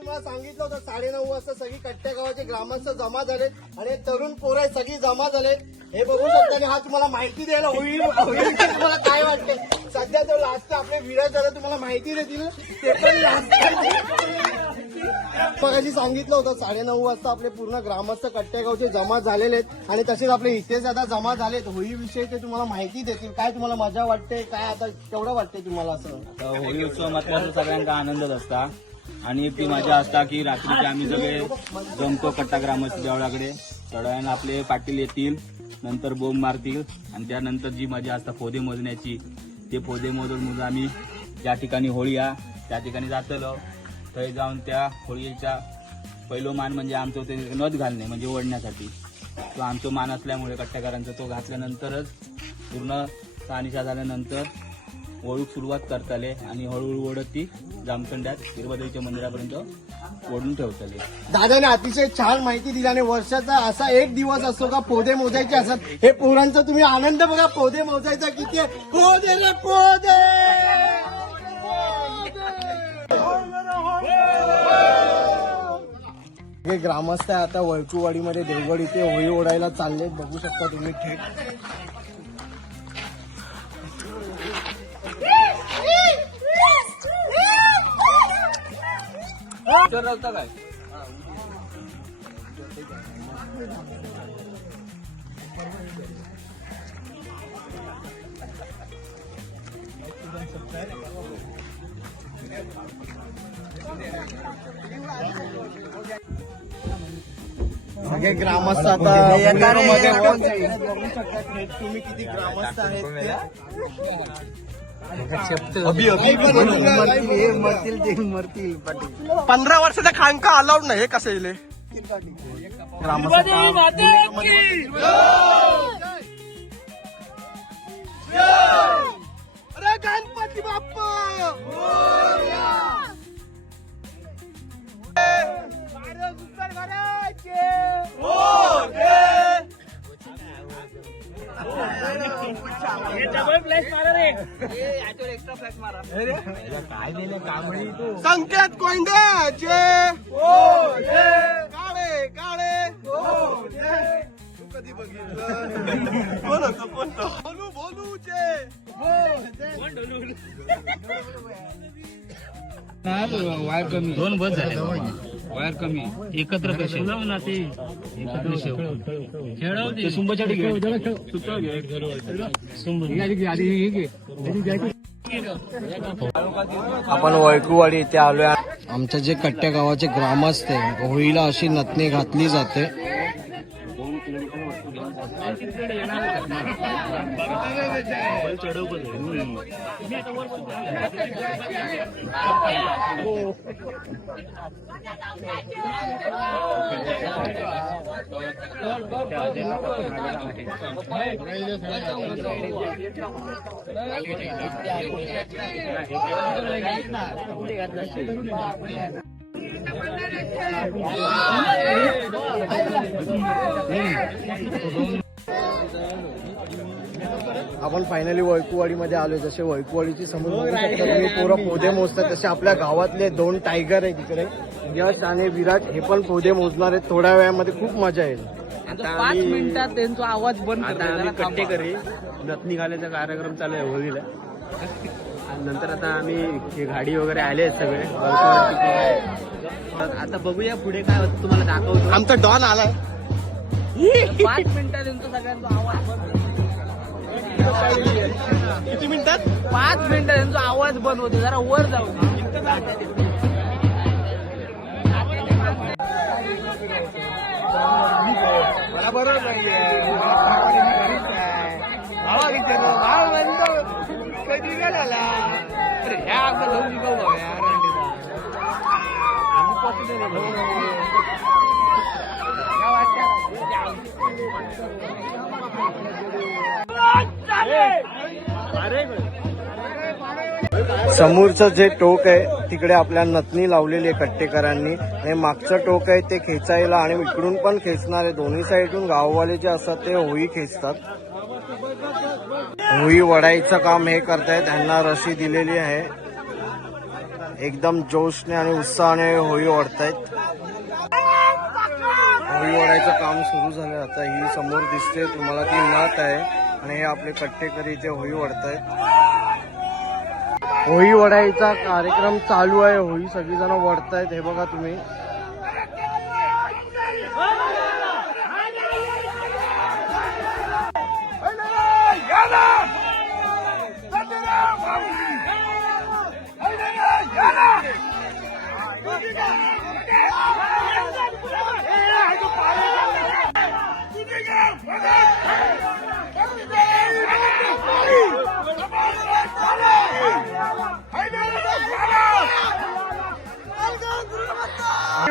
तुम्हाला सांगितलं होतं 9:30 वाजता सगळी कट्ट्या गावाचे ग्रामस्थ जमा झाले आणि तरुण पोरं सगळी जमा झाले. हे बघू शकता आणि हा तुम्हाला माहिती द्यायला होईल तुम्हाला काय वाटते. सध्या तो लास्ट आपले विराज दादा तुम्हाला माहिती देतील ते पण मगाशी सांगितलं होतं 9:30 वाजता आपले पूर्ण ग्रामस्थ कट्ट्यागावचे जमा झालेले आहेत आणि तसेच आपले इथे आता जमा झालेत. होळीविषयी ते तुम्हाला माहिती देतील. काय तुम्हाला मजा वाटते, काय आता केवढं वाटते तुम्हाला असं. होळी उत्सव म्हटल्यावर सगळ्यांना आनंदच असता आणि ती मजा असता की रात्रीचे आम्ही सगळे जमतो कट्टा ग्रामस्थ देवळाकडे. थोड्या आपले पाटील येतील, नंतर बोंब मारतील आणि त्यानंतर जी मजा असता फोदे मोजण्याची, ते फोदे मोजून आम्ही ज्या ठिकाणी होळी आहे त्या ठिकाणी जातलो. थंय जाऊन त्या होळीचा पहिलो मान म्हणजे आमचं ते नथ घालणे म्हणजे ओढण्यासाठी. तो आमचा मान असल्यामुळे कट्ट्याकारांचा तो घातल्यानंतरच पूर्ण सानिशा झाल्यानंतर ओळूक सुरुवात करताले आणि हळूहळू ओढत ती जामखंड्यात हिरवदेवीच्या मंदिरापर्यंत ओढून ठेवताले. दादाने अतिशय छान माहिती दिली आणि वर्षाचा असा एक दिवस असतो का पोदे मोजायचे असतात. हे पोरांचा तुम्ही आनंद बघा, पोदे मोजायचा किती आहे. पोदे रे पोदे. हे ग्रामस्थ आहे आता वळकुवाडीमध्ये देवगड इथे होळी ओढायला चालले. बघू शकता तुम्ही थेट. काय सगळे ग्रामस्थ आता बघू शकता तुम्ही किती ग्रामस्थ आहेत ते. मरतील 15 वर्षाचा खांका अलाउड नाही. हे कसं येईल अरे गणपती बाप्पा संकेत कोयंगाचे काळे काळे तू कधी बघितलं कोण होतं बोलू बोलूचे वायर कमी 2 बस झाले. वायर कमी एकत्र कसे ना ते एकत्र खेळवते सुंबच्यासाठी आपण वळकुवाडी इथे आलोय. आमच्या जे कट्ट्या गावाचे ग्रामस्थ आहे होळीला अशी नथनी घातली जाते. आपण फायनली वळकुवाडीमध्ये आलोय. जसे वळकुवाडीची समोर बघू शकता तुम्ही पोरं पोदे मोजतात तसे आपल्या गावातले 2 टायगर आहे तिकडे, यश आणि विराट. हे पण पोदे मोजणार आहेत. थोड्या वेळामध्ये खूप मजा येईल. 5 मिनिटात त्यांचा आवाज बंद आम्ही कट्टेकरी नथनी घालायचा कार्यक्रम चालू आहे होळीला. नंतर आता आम्ही गाडी वगैरे आले आहेत सगळे. आता बघूया पुढे काय होतं तुम्हाला दाखवतो. आमचा डॉन आलाय. 5 मिनिटात त्यांचा सगळ्यांचा आवाज बंद. किती मिनिटात? 5 मिनिटात त्यांचा आवाज बंद होते. जरा वर जाऊ. मला बरोबर नाहीये. कधी गेला अरे ह्या आमचा जाऊन निघाऊ बघा यार. समोरचं जे टोक आहे तिकडे आपल्या नथनी लावलेली आहे कट्टेकरांनी आणि मागचं टोक आहे ते खेचायला आणि इकडून पण खेचणार आहे. दोन्ही साईडून गाववाले जे असतात ते होळी खेचतात. होळी वडायचं काम हे करतायत. त्यांना रशी दिलेली आहे. एकदम जोशने आणि उत्साहाने होळी ओढतायत. होळी ओढायचं काम सुरू झालं. आता ही समोर दिसते तुम्हाला ती नथ आहे आणि हे आपले कट्टेकरी इथे होळी ओढतायत. होळी ओढायचा कार्यक्रम चालू आहे. होळी सगळीजण ओढतायत. हे बघा तुम्ही.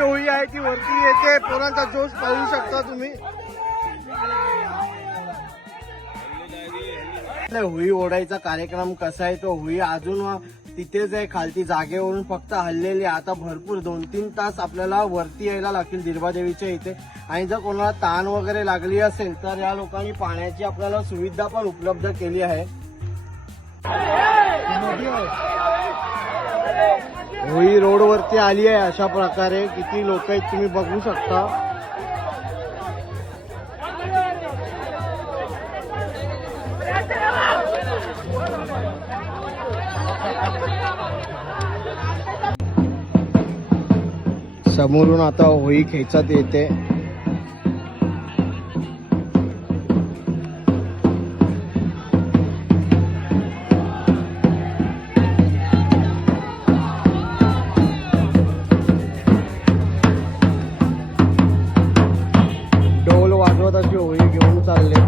होळी आहे ती वरती येते. पोरांचा जोश पाहू शकता तुम्ही. होळी ओढायचा कार्यक्रम कसा आहे तो होळी अजून तिथेच आहे खालती जागेवरून फक्त हल्लेली. आता भरपूर 2-3 तास आपल्याला वरती यायला लागतील दिरबादेवीच्या इथे. आणि जर कोणाला ताण वगैरे लागली असेल तर या लोकांनी पाण्याची आपल्याला सुविधा पण उपलब्ध केली आहे. होळी रोड वरती आली आहे अशा प्रकारे. किती लोक आहेत तुम्ही बघू शकता. समोरून आता होळी खेचत येते. ढोल वाजवत अशी होळी घेऊन चालले.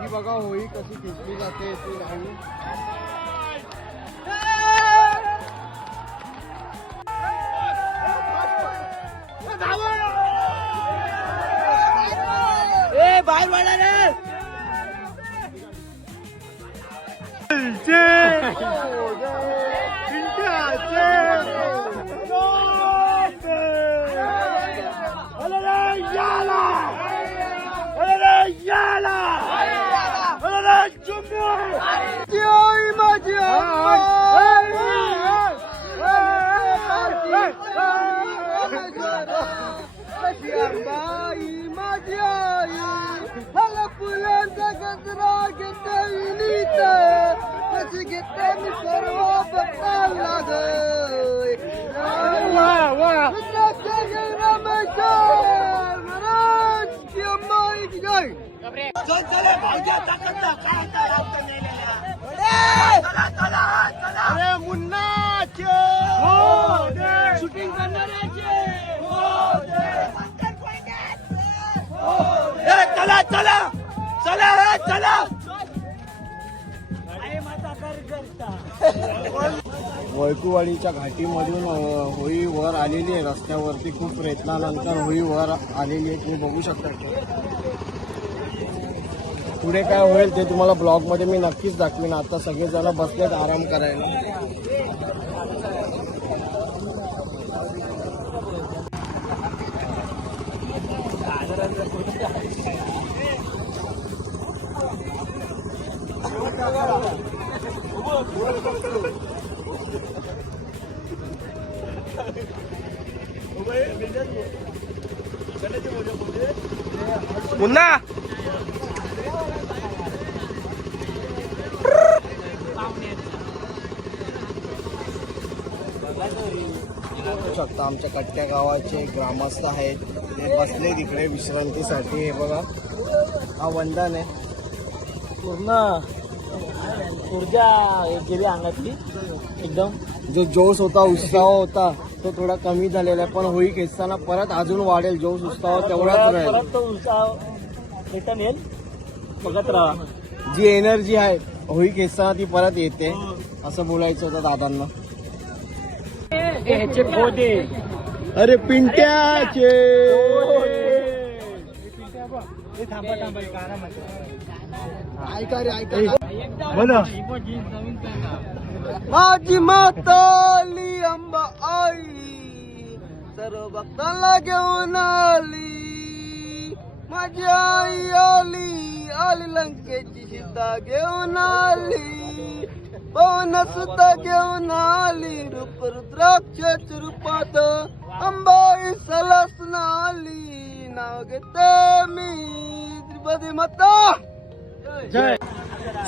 ही बघा होळी कशी खेचली जाते ती गाणी. बाहेर वाढा रे. फुलांचा गजरा घेते विनीत कशी घेते मी सर्व बघायला अरे मुन्नाचे शूटिंग करणाऱ्याचे चला चला चला चला. वैकुवाडीच्या घाटीमधून होळी वर आलेली आहे. रस्त्यावरती खूप प्रयत्नानंतर होळी वर आलेली आहे. तुम्ही बघू शकता. पुढे काय होईल ते तुम्हाला ब्लॉग मध्ये मी नक्कीच दाखवीन. आता सगळेजण बसलेत आराम करायला. मुन्ना शकता आमच्या कट्ट्या गावाचे ग्रामस्थ आहेत. ते बसले तिकडे विश्रांतीसाठी. हे बघा हा वंदन आहे. पूर्ण ऊर्जा गेली अंगातली एकदम. जो जोश होता उत्साह होता तो थोडा कमी झालेला आहे. पण होळी खेचताना परत अजून वाढेल जोश उत्साह तेवढाच राहील. परत तो उत्साह रिटर्न येईल. बघत राहा. जी एनर्जी आहे होळी खेचताना ती परत येते असं बोलायचं होतं दादांना. ह्याचे पोते अरे पिंट्याचे थांबा थांबा ऐका रे ऐका. माझी माताली अंबा आई सर्व भक्तांना घेऊन आली. माझी आई आली आली लंकेची सीता घेऊन आली. पवन सुद्धा घेऊन आली रूप रुद्राक्षाच्या रूपात अंबाई सलसन आली. नाव घेते मी द्रौपदी माता.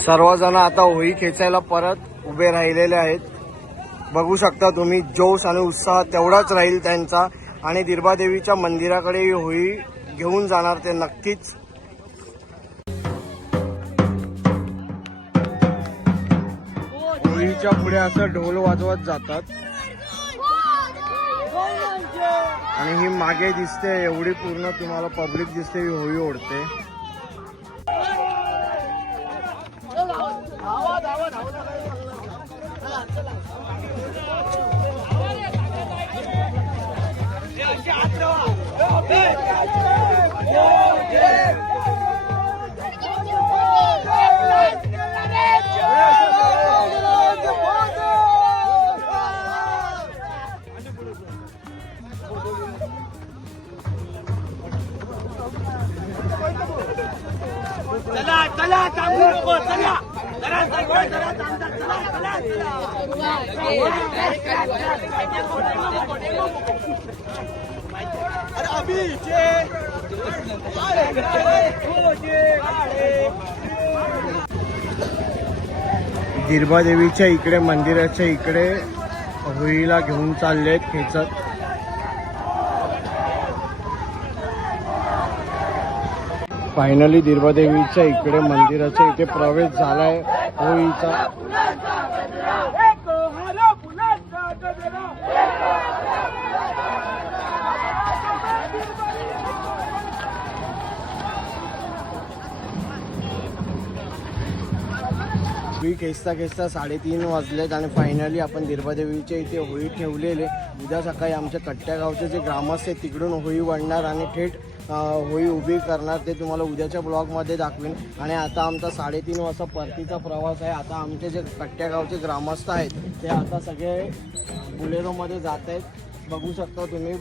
सर्वजण आता होळी खेचायला परत उभे राहिलेले आहेत. बघू शकता तुम्ही, जोश आणि उत्साह तेवढाच राहील त्यांचा. आणि दिर्बादेवीच्या मंदिराकडे ही होळी घेऊन जाणार ते नक्कीच. होळीच्या पुढे असं ढोल वाजवत जातात. आणि ही मागे दिसते एवढी पूर्ण तुम्हाला पब्लिक दिसते, ही होळी ओढते. दिर्बादेवीच्या इकडे मंदिराच्या इकडे होळीला घेऊन चाललेत खेचत. फायनली दिर्बादेवीच्या इकडे मंदिराच्या इथे प्रवेश झालाय होळीचा. होळी खेचता खेचता 3:30 वाजलेत आणि फायनली आपण दिर्बादेवीच्या इथे होळी ठेवलेले. उद्या सकाळी आमच्या कट्ट्या गावचे जे ग्रामस्थ आहेत तिकडून होळी वाढणार आणि थेट होळी उभी करणार. ते तुम्हाला उद्याच्या ब्लॉगमध्ये दाखवेन. आणि आता आमचा 3:30 वाजता परतीचा प्रवास आहे. आता आमचे जे कट्ट्या गावचे ग्रामस्थ आहेत ते आता सगळे बुलेरोमध्ये जात आहेत. बघू शकता तुम्ही.